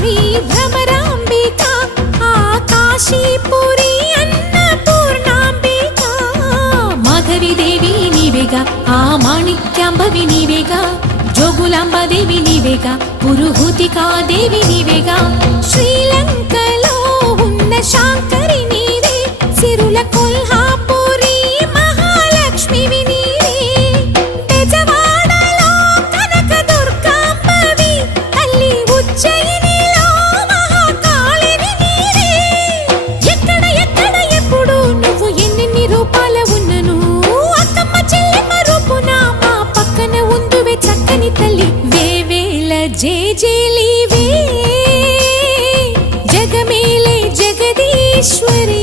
శ్రీ భ్రమరాంబిక ఆ కాశీపురి అన్నపూర్ణాంబిక మాధవి దేవి నీవేగా ఆ మాణిక్యాంబవి నీవేగా జోగులాంబదేవి నీవేగా పురుహూతికా దేవి నీవేగా శ్రీలంకలో ఉన్న శాంకరి నీవే సిరుల కొల్హాపురి మహాలక్ష్మివి నీవే బెజవాడలో కనక దుర్గాంబవి తల్లి ఉజ్జయినిలో మహాకాళివి నీవే ఎక్కడ ఎక్కడ ఎప్పుడు నువ్వు ఎన్నెన్ని రూపాల ఉన్నను అక్కమ్మ చెల్లెమ్మ రూపున మా పక్కన ఉందువే చక్కని తల్లి వేవేల జేజేలివే జగమేలే జగదీశ్వరి